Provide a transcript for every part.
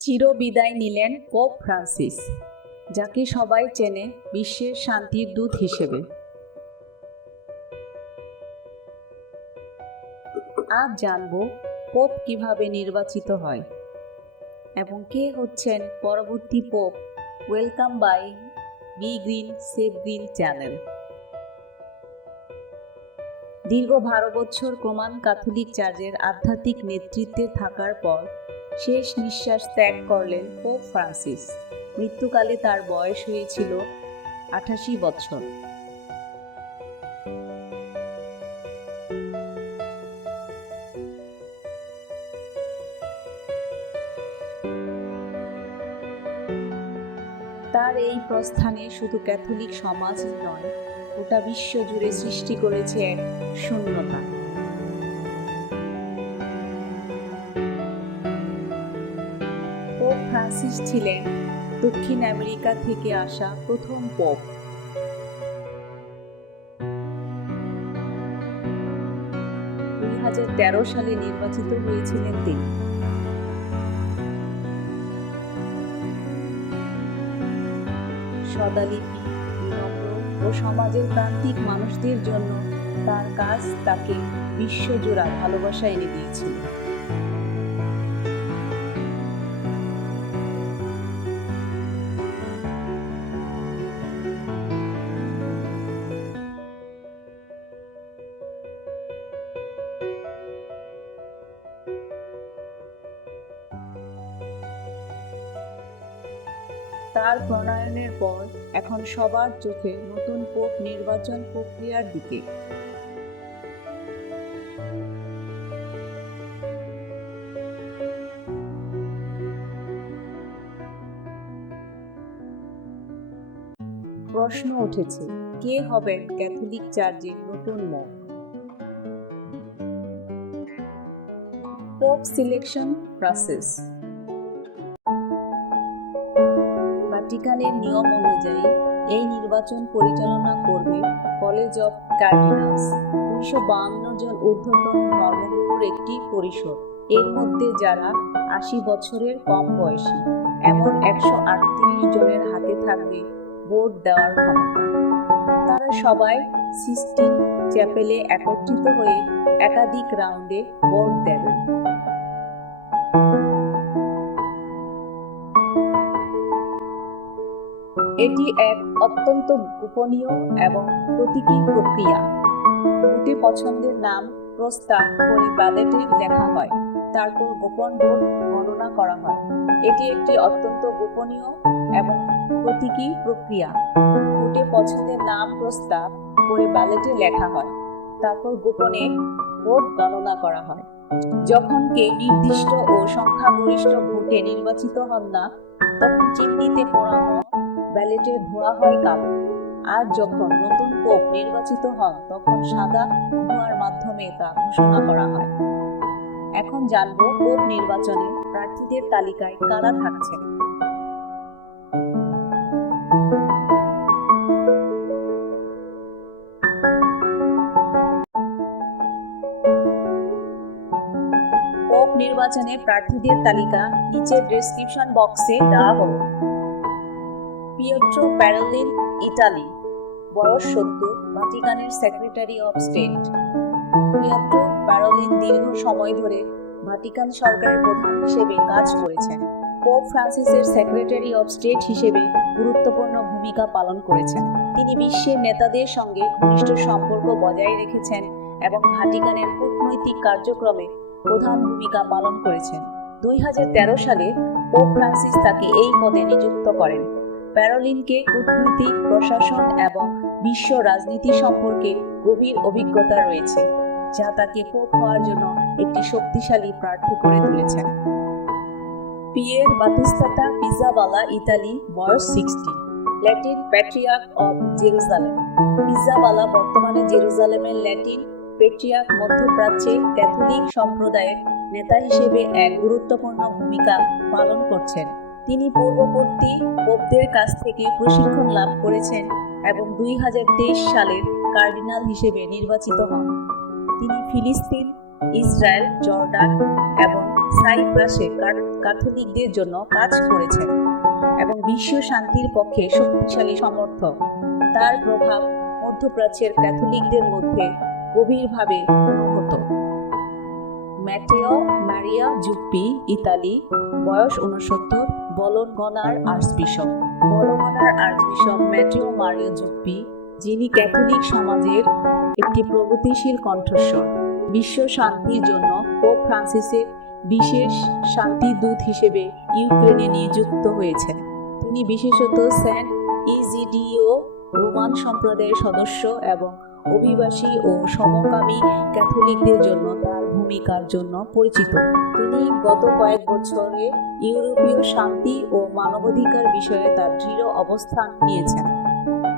চিরবিদায় নিলেন pope Francis, যাকে সবাই চেনে বিশ্বের শান্তির দূত হিসেবে। আজ জানব পোপ কীভাবে নির্বাচিত হয় এবং কে হচ্ছেন পরবর্তী pope. Welcome by be green save green channel. দীর্ঘ বারো বছর ক্রমান ক্যাথলিক চার্চের আধ্যাত্মিক নেতৃত্বে থাকার পর শেষ নিঃশ্বাস ত্যাগ করলেন পোপ ফ্রান্সিস। মৃত্যুকালে তার বয়স হয়েছিল আঠাশি বছর। তার এই প্রস্থানে শুধু ক্যাথলিক সমাজ নয়, গোটা বিশ্ব জুড়ে সৃষ্টি করেছে এক শূন্যতা। ফ্রান্সিস ছিলেন দক্ষিণ আমেরিকা থেকে আসা প্রথম পোপ। দুই তেরো সালে নির্বাচিত হয়েছিলেন তিনি। সদালিপি ও সমাজের প্রান্তিক মানুষদের জন্য তার কাজ তাকে বিশ্বজোড়া ভালোবাসা এনে দিয়েছিল। তার প্রণয়নের পর এখন সবার চোখে নতুন পোপ নির্বাচন প্রক্রিয়ার দিকে। প্রশ্ন উঠেছে, কে হবেন ক্যাথলিক চার্চের নতুন মুখ পোপ সিলেকশন প্রসেস। ভাটিকানের নিয়ম অনুযায়ী এই নির্বাচন পরিচালনা করবে কলেজ অফ কার্ডিনালস। উনিশশো বাহান্ন জন ঊর্ধ্বতন ধর্মগুরুর একটি পরিষদ। এর মধ্যে যারা আশি বছরের কম বয়সী এমন একশো আটত্রিশ জনের হাতে থাকবে ভোট দেওয়ার ক্ষমতা। তারা সবাই সিস্টিন চ্যাপেলে একত্রিত হয়ে একাধিক রাউন্ডে ভোট এটি এক অত্যন্ত গোপনীয় এবং প্রতীকী প্রক্রিয়া। ভোটে পছন্দের নাম প্রস্তাব করে ব্যালেটে লেখা হয়। তারপর গোপন ভোট গণনা করা হয়। এটি একটি অত্যন্ত গোপনীয় এবং প্রতীকী প্রক্রিয়া। ভোটে পছন্দের নাম প্রস্তাব করে ব্যালেটে লেখা হয়। তারপর গোপনে ভোট গণনা করা হয়। যখন কেউ নির্দিষ্ট ও সংখ্যাগরিষ্ঠ ভোটে নির্বাচিত হন না, তখন চিহ্নিতে পোড়ানো ব্যালেটে ধোয়া হয় কালো আর যখন নতুন পোপ নির্বাচিত হন তখন সাদা ধোঁয়ার মাধ্যমে তা ঘোষণা করা হয়। এখন জানব পোপ নির্বাচনে প্রার্থীদের তালিকায় কারা থাকছেন পোপ নির্বাচনে প্রার্থীদের তালিকা নিচের ডেসক্রিপশন বক্সে দেওয়া হলো। পিয়েট্রো প্যারালিন ইটালি বয়স সত্তর ভাটিকানের secretary of state. Pietro Parolin দীর্ঘ সময় ধরে ভাটিকান সরকারের প্রধান হিসেবে কাজ করেছেন। পোপ ফ্রান্সিসের সেক্রেটারি অফ স্টেট হিসেবে গুরুত্বপূর্ণ ভূমিকা পালন করেছেন। তিনি বিশ্বের নেতাদের সঙ্গে ঘনিষ্ঠ সম্পর্ক বজায় রেখেছেন এবং ভাটিকানের কূটনৈতিক কার্যক্রমে প্রধান ভূমিকা পালন করেছেন। দুই হাজার তেরো সালে পোপ ফ্রান্সিস তাকে এই পদে নিযুক্ত করেন। প্যারোলিনকে কূটনৈতিক প্রশাসন এবং বিশ্ব রাজনীতি সম্পর্কে গভীর অভিজ্ঞতা রয়েছে, যা তাকে পোপ হওয়ার জন্য একটি শক্তিশালী প্রার্থী করে তুলেছেন। পিয়ের বাতিস্তাতা পিজাবালা, ইতালি, বয়স sixty, Latin patriarch of Jerusalem. Pizzaballa বর্তমানে জেরুজালেমের ল্যাটিন পেট্রিয়ার্ক মধ্যপ্রাচ্যে ক্যাথলিক সম্প্রদায়ের নেতা হিসেবে এক গুরুত্বপূর্ণ ভূমিকা পালন করছেন। তিনি পূর্ববর্তী পোপদের কাছ থেকে প্রশিক্ষণ লাভ করেছেন এবং দুই সালের কার্ডিনাল হিসেবে নির্বাচিত হন। তিনি ফিলিস্তিন, ইসরায়েল, জর্ডান এবং সাইপ্রাসে ক্যাথলিকদের জন্য কাজ করেছেন এবং বিশ্ব শান্তির পক্ষে শক্তিশালী সমর্থক। তার প্রভাব মধ্যপ্রাচ্যের ক্যাথলিকদের মধ্যে গভীরভাবে অনুভূত ম্যাটেও মারিয়া জুপ্পি ইতালি, বয়স উনসত্তর বলনগনার আর্চবিশপ। বলনগনার আর্চবিশপ ম্যাটেও মারিয়া জুপ্পি যিনি ক্যাথলিক সমাজের একটি প্রগতিশীল কণ্ঠস্বর। বিশ্ব শান্তির জন্য পোপ ফ্রান্সিসের বিশেষ শান্তি দূত হিসেবে ইউক্রেনে নিযুক্ত হয়েছেন। তিনি বিশেষত সেন্ট ইজিডিও রোমান সম্প্রদায়ের সদস্য এবং অভিবাসী ও সমকামী ক্যাথলিকদের জন্য তার ভূমিকার জন্য পরিচিত। তিনি গত কয়েক বছরে ইউরোপীয় শান্তি ও মানবাধিকার বিষয়ে তার দৃঢ় অবস্থান নিয়েছেন।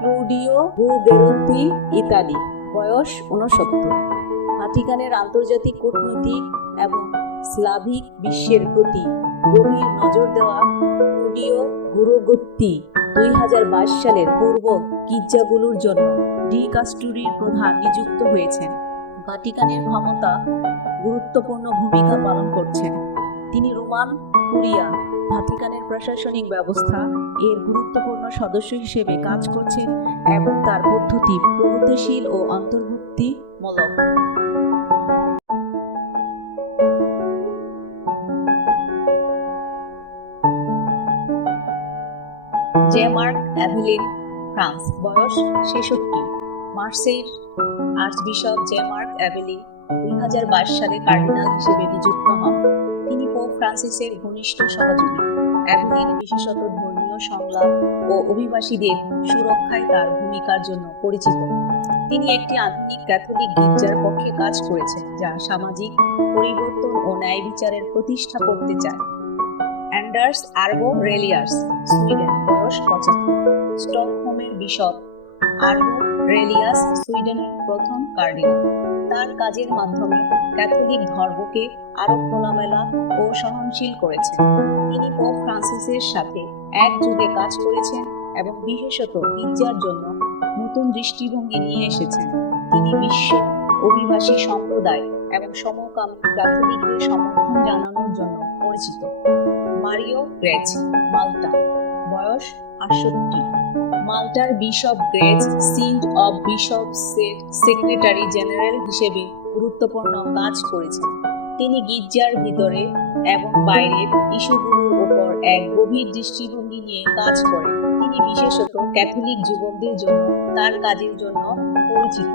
ক্লুডিও বুগেরন্তি ইতালি, বয়স উনসত্তর ভাটিকানের আন্তর্জাতিক কূটনৈতিক এবং স্লাভিক বিশ্বের প্রতি গভীর নজর দেওয়া ক্লুডিও গুরুগত্তি দুই হাজার বাইশ সালের পূর্ব গির্জাগুলোর জন্য ডি কাস্টুরির প্রধান নিযুক্ত হয়েছেন। ভাটিকানের ক্ষমতা গুরুত্বপূর্ণ ভূমিকা পালন করছেন। তিনি রোমান, কুরিয়া, ভাটিকানের প্রশাসনিক ব্যবস্থা এর গুরুত্বপূর্ণ সদস্য হিসেবে কাজ করছেন এবং তার পদ্ধতি প্রগতিশীল ও অন্তর্ভুক্তিমূলক। জে মার্ক অ্যাভেলিন, ফ্রান্স, বয়স ছেষট্টি। মার্সেইর আর্চবিশপ জে মার্ক অ্যাভেলি দুই হাজার বাইশ সালে কার্ডিনাল হিসেবে নিযুক্ত হন। তিনি পোপ ফ্রান্সিসের ঘনিষ্ঠ সহযোগী। অ্যাভেলিন বিশেষত ধর্মীয় সংলাপ ও অভিবাসীদের সুরক্ষায় তার ভূমিকার জন্য পরিচিত। তিনি একটি আধুনিক ক্যাথলিক গির্জার পক্ষে কাজ করেছেন, যা সামাজিক পরিবর্তন ও ন্যায় বিচারের প্রতিষ্ঠা করতে চায়। অ্যান্ডার্স আরবো রেলিয়ার্স, সুইডেন, বয়স পঁচাত্তর। স্টকহোমের বিশপ আরবো রেলিয়াস সুইডেনের প্রথম কার্ডিনাল। তার কাজের মাধ্যমে ক্যাথলিক ধর্মকে আরও খোলামেলা ও সহনশীল করেছেন তিনি পোপ ফ্রান্সিসের সাথে এক যুগে কাজ করেছেন এবং বিশেষত গির্জার জন্য নতুন দৃষ্টিভঙ্গি নিয়ে এসেছেন। তিনি বিশ্ব অভিবাসী সম্প্রদায় এবং সমকামী ক্যাথলিকদের সমর্থন জানানোর জন্য পরিচিত। Mario Grech, Malta. বয়স আটষট্টি। মাল্টার বিশপ গ্রেজ সিন্ড অব বিশপসের সেক্রেটারি জেনারেল হিসেবে গুরুত্বপূর্ণ কাজ করেছেন। তিনি গির্জার ভিতরে এবং বাইরের ইস্যুগুলোর উপর এক গভীর দৃষ্টিভঙ্গি নিয়ে কাজ করেন। তিনি বিশেষত ক্যাথলিক যুবকদের জন্য, তার কাজের জন্য পরিচিত।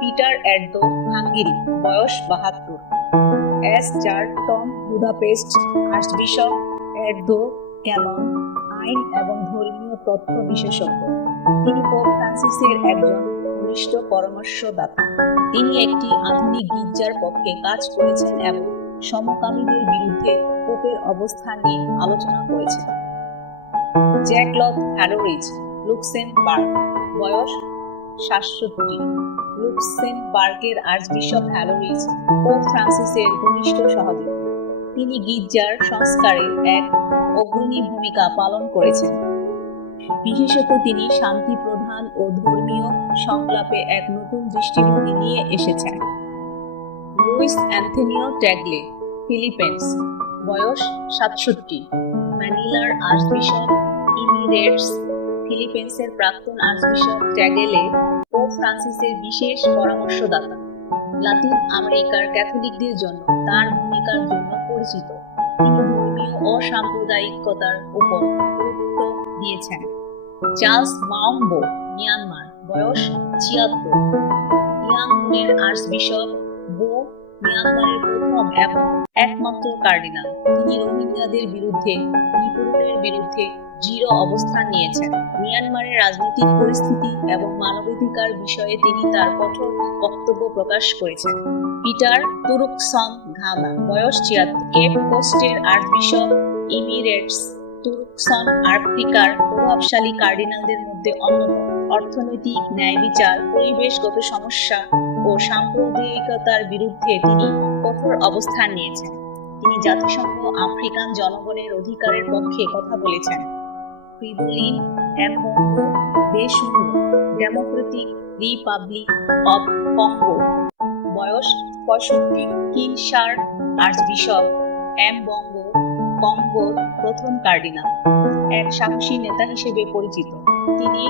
পিটার অ্যাডদো হাঙ্গেরি, বয়স বাহাত্তর। Esztergom Budapest archbishop Erdo ক্যালন। আইন এবং ধর্মীয় তথ্য বিশেষজ্ঞ। তিনি পোপ ফ্রান্সিসের একজন ঘনিষ্ঠ পরামর্শদাতা। তিনি একটি আধুনিক গির্জার পক্ষে কাজ করেছেন এবং সমকামীদের বিরুদ্ধে পোপের অবস্থান নিয়ে আলোচনা করেছেন। লুক্সেমবার্গ, বয়স সাতষট্টি। লুক্সেমবার্গের আর্চবিশপ পোপ ফ্রান্সিসের ঘনিষ্ঠ সহযোগী। তিনি গির্জার সংস্কারে এক অগ্রণী ভূমিকা পালন করেছেন। বিশেষত তিনি শান্তি প্রধান ও ধর্মীয় সংলাপে এক নতুন দৃষ্টিভঙ্গি নিয়ে এসেছেন। লুইস অ্যান্থনিও ট্যাগলে, ফিলিপিন্স, বয়স সাতষট্টি। ম্যানিলার আর্চবিশপ, ইমিরেটস, ফিলিপিন্সের প্রাক্তন আর্চবিশপ ট্যাগেলে পোপ ফ্রান্সিসের বিশেষ পরামর্শদাতা। লাতিন আমেরিকার ক্যাথলিকদের জন্য তার ভূমিকার জন্য পরিচিত। অসাম্প্রদায়িকতার উপর গুরুত্ব দিয়েছেন। চার্লস মাউম্বো মিয়ানমার, বয়স ছিয়াত্তর। আর্স বিশপ বো, মিয়ানমারের প্রথম এবং একমাত্র কার্ডিনাল। তিনি রোহিঙ্গাদের বিরুদ্ধে, নিপীড়নের বিরুদ্ধে দৃঢ় অবস্থান নিয়েছেন। মিয়ানমারের রাজনৈতিক পরিস্থিতি এবং মানবাধিকার বিষয়ে তিনি তার কঠোর বক্তব্য প্রকাশ করেছেন। পিটার তুরুকসন ঘানা বয়স ছিয়াত্তর। কেপ কোস্টের ইমিরেটস তুরুকসন আফ্রিকার প্রভাবশালী কার্ডিনালদের মধ্যে অন্যতম। অর্থনৈতিক ন্যায় বিচার পরিবেশগত সমস্যা ও সাম্প্রদায়িকতার বিরুদ্ধে তিনি কঠোর অবস্থান নিয়েছেন। তিনি জাতিসংঘ, আফ্রিকান জনগণের অধিকারের পক্ষে কথা বলেছেন। Fridolin Ambongo Besungu Democratic Republic of Congo বয়স পঁয়ষট্টি আর্চবিশপ এম বঙ্গ কঙ্গোর প্রথম কার্ডিনাল। এক সাহসী নেতা হিসেবে পরিচিত। তিনি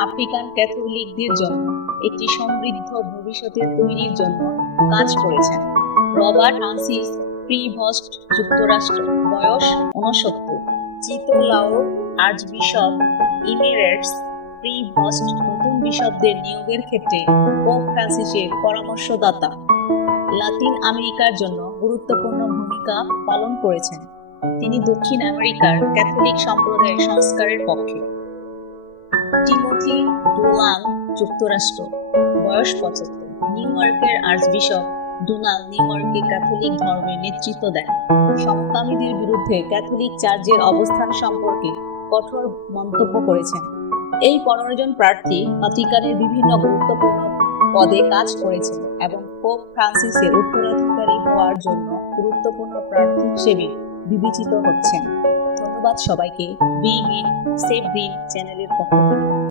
আফ্রিকান ক্যাথলিকদের জন্য একটি সমৃদ্ধ ভবিষ্যতের তৈরির জন্য কাজ করেছেন। রবার্ট ফ্রান্সিস প্রিভস্ট যুক্তরাষ্ট্র। বয়স উনসত্তর চিতোলাও, আর্চবিশপ, ইমেরেটস প্রিভস্ট নতুন বিশপদের নিয়োগের ক্ষেত্রে পোপ ফ্রান্সিসের পরামর্শদাতা। লাতিন আমেরিকার জন্য গুরুত্বপূর্ণ ভূমিকা পালন করেছেন। তিনি দক্ষিণ আমেরিকার ক্যাথলিক সম্প্রদায়ের সংস্কারের পক্ষে। টিমোথি ডুলাং যুক্তরাষ্ট্র, বয়স পঁচাত্তর, নিউ ইয়র্কের আর্চবিশপ ডোনাল্ড নিউ ইয়র্কে ক্যাথলিক ধর্মের নেতৃত্ব দেন। সমকামীদের বিরুদ্ধে ক্যাথলিক চার্চের অবস্থান সম্পর্কে কঠোর মন্তব্য করেছেন। এই পনেরো জন প্রার্থী ভাটিকানের বিভিন্ন গুরুত্বপূর্ণ পদে কাজ করেছেন এবং পোপ ফ্রান্সিসের উত্তরাধিকারী হওয়ার জন্য গুরুত্বপূর্ণ প্রার্থী হিসেবে বিবেচিত হচ্ছেন। ধন্যবাদ সবাইকে। বি গ্রিন সেভ গ্রিন চ্যানেলের পক্ষ থেকে।